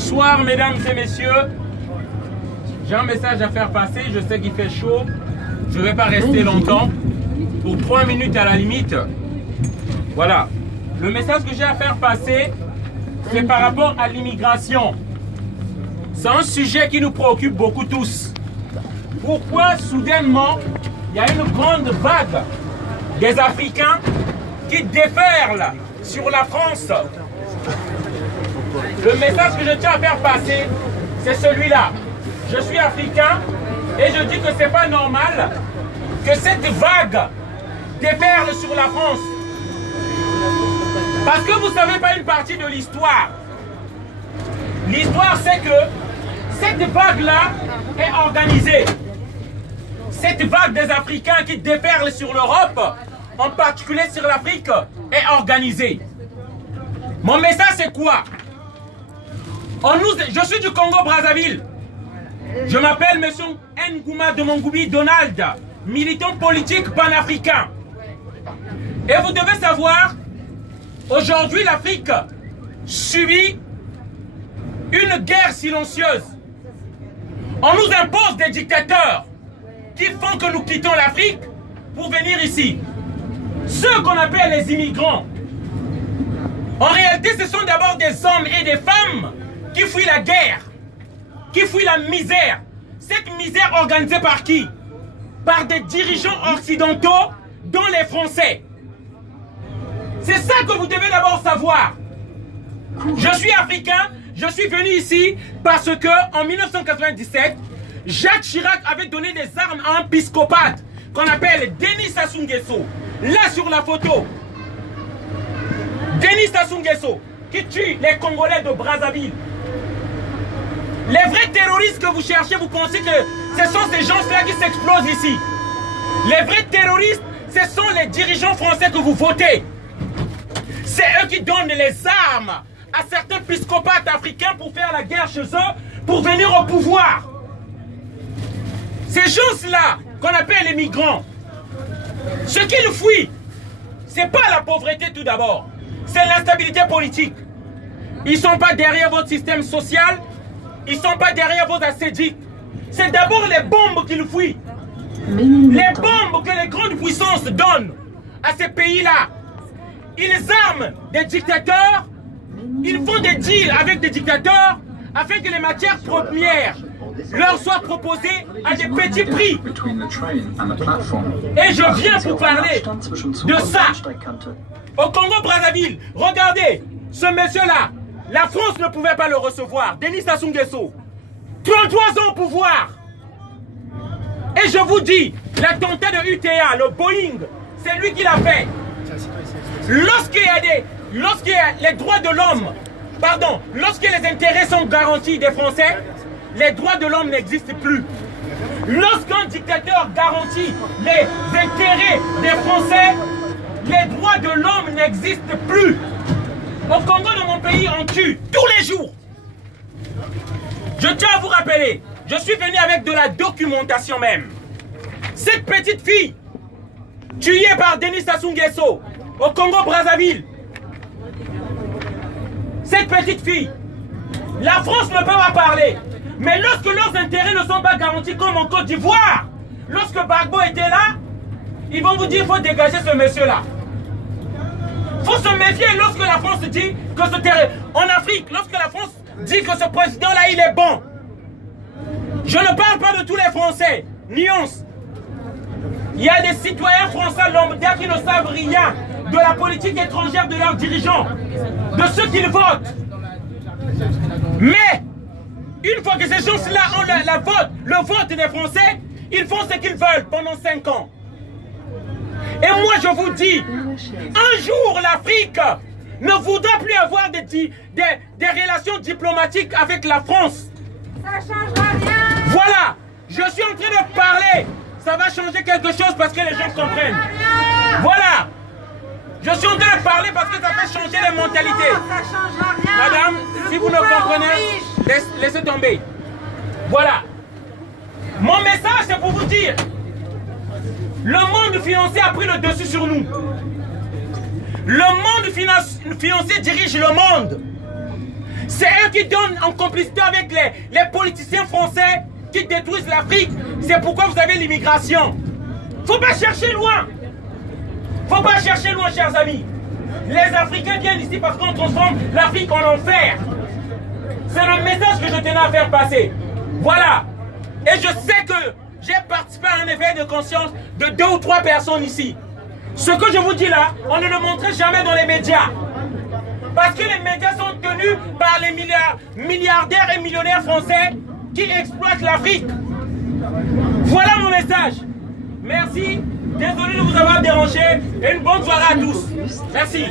Bonsoir mesdames et messieurs. J'ai un message à faire passer, je sais qu'il fait chaud. Je ne vais pas rester longtemps. Pour 3 minutes à la limite. Voilà. Le message que j'ai à faire passer, c'est par rapport à l'immigration. C'est un sujet qui nous préoccupe beaucoup tous. Pourquoi soudainement, il y a une grande vague des Africains qui déferlent sur la France? Le message que je tiens à faire passer, c'est celui-là. Je suis africain et je dis que ce n'est pas normal que cette vague déferle sur la France. Parce que vous ne savez pas une partie de l'histoire. L'histoire, c'est que cette vague-là est organisée. Cette vague des Africains qui déferle sur l'Europe, en particulier sur l'Afrique, est organisée. Mon message, c'est quoi? Je suis du Congo-Brazzaville. Je m'appelle M. Ngouma de Mongoubi Donald, militant politique panafricain. Et vous devez savoir, aujourd'hui l'Afrique subit une guerre silencieuse. On nous impose des dictateurs qui font que nous quittons l'Afrique pour venir ici. Ceux qu'on appelle les immigrants. En réalité, ce sont d'abord des hommes et des femmes qui fuient la guerre, qui fuient la misère. Cette misère organisée par qui? Par des dirigeants occidentaux, dont les Français. C'est ça que vous devez d'abord savoir. Je suis africain, je suis venu ici parce que en 1997, Jacques Chirac avait donné des armes à un psychopathe qu'on appelle Denis Sassou Nguesso. Là sur la photo, Denis Sassou Nguesso qui tue les Congolais de Brazzaville. Les vrais terroristes que vous cherchez, vous pensez que ce sont ces gens-là qui s'explosent ici. Les vrais terroristes, ce sont les dirigeants français que vous votez. C'est eux qui donnent les armes à certains psychopathes africains pour faire la guerre chez eux, pour venir au pouvoir. Ces gens-là, qu'on appelle les migrants, ce qu'ils fuient, ce n'est pas la pauvreté tout d'abord, c'est l'instabilité politique. Ils ne sont pas derrière votre système social, ils ne sont pas derrière vos ascédiques. C'est d'abord les bombes qu'ils fuient. Les bombes que les grandes puissances donnent à ces pays-là. Ils arment des dictateurs, ils font des deals avec des dictateurs afin que les matières premières leur soient proposées à des petits prix. Et je viens vous parler de ça. Au Congo-Brazzaville, regardez, ce monsieur-là, la France ne pouvait pas le recevoir. Denis Sassou Nguesso, 33 ans au pouvoir. Et je vous dis, l'attentat de UTA, le Boeing, c'est lui qui l'a fait. Lorsqu'il y a les droits de l'homme, pardon, lorsque les intérêts sont garantis des Français, les droits de l'homme n'existent plus. Lorsqu'un dictateur garantit les intérêts des Français, les droits de l'homme n'existent plus. Au Congo, dans mon pays, on tue tous les jours. Je tiens à vous rappeler, je suis venu avec de la documentation même. Cette petite fille, tuée par Denis Sassou Nguesso, au Congo-Brazzaville. Cette petite fille, la France ne peut pas parler. Mais lorsque leurs intérêts ne sont pas garantis comme en Côte d'Ivoire, lorsque Gbagbo était là, ils vont vous dire qu'il faut dégager ce monsieur-là. Il faut se méfier lorsque la France dit que ce terrain... En Afrique, lorsque la France dit que ce président-là, il est bon. Je ne parle pas de tous les Français. Nuance. Il y a des citoyens français lambda qui ne savent rien de la politique étrangère de leurs dirigeants, de ceux qu'ils votent. Mais, une fois que ces gens-là ont le vote des Français, ils font ce qu'ils veulent pendant 5 ans. Et moi je vous dis, un jour l'Afrique ne voudra plus avoir des relations diplomatiques avec la France. Ça changera rien. Voilà, je suis en train de parler. Ça va changer quelque chose parce que les gens comprennent. Voilà. Je suis en train de parler parce que ça fait changer les mentalités. Ça changera rien. Madame, si vous ne comprenez, laissez tomber. Voilà. Mon message, c'est pour vous dire, le monde financier a pris le dessus sur nous. Le monde financier dirige le monde. C'est ceux qui donnent en complicité avec les politiciens français qui détruisent l'Afrique. C'est pourquoi vous avez l'immigration. Faut pas chercher loin. Faut pas chercher loin, chers amis. Les Africains viennent ici parce qu'on transforme l'Afrique en enfer. C'est le message que je tenais à faire passer. Voilà. Et je sais que j'ai participé à un éveil de conscience de 2 ou 3 personnes ici. Ce que je vous dis là, on ne le montrait jamais dans les médias. Parce que les médias sont tenus par les milliardaires et millionnaires français qui exploitent l'Afrique. Voilà mon message. Merci. Désolé de vous avoir dérangé. Et une bonne soirée à tous. Merci.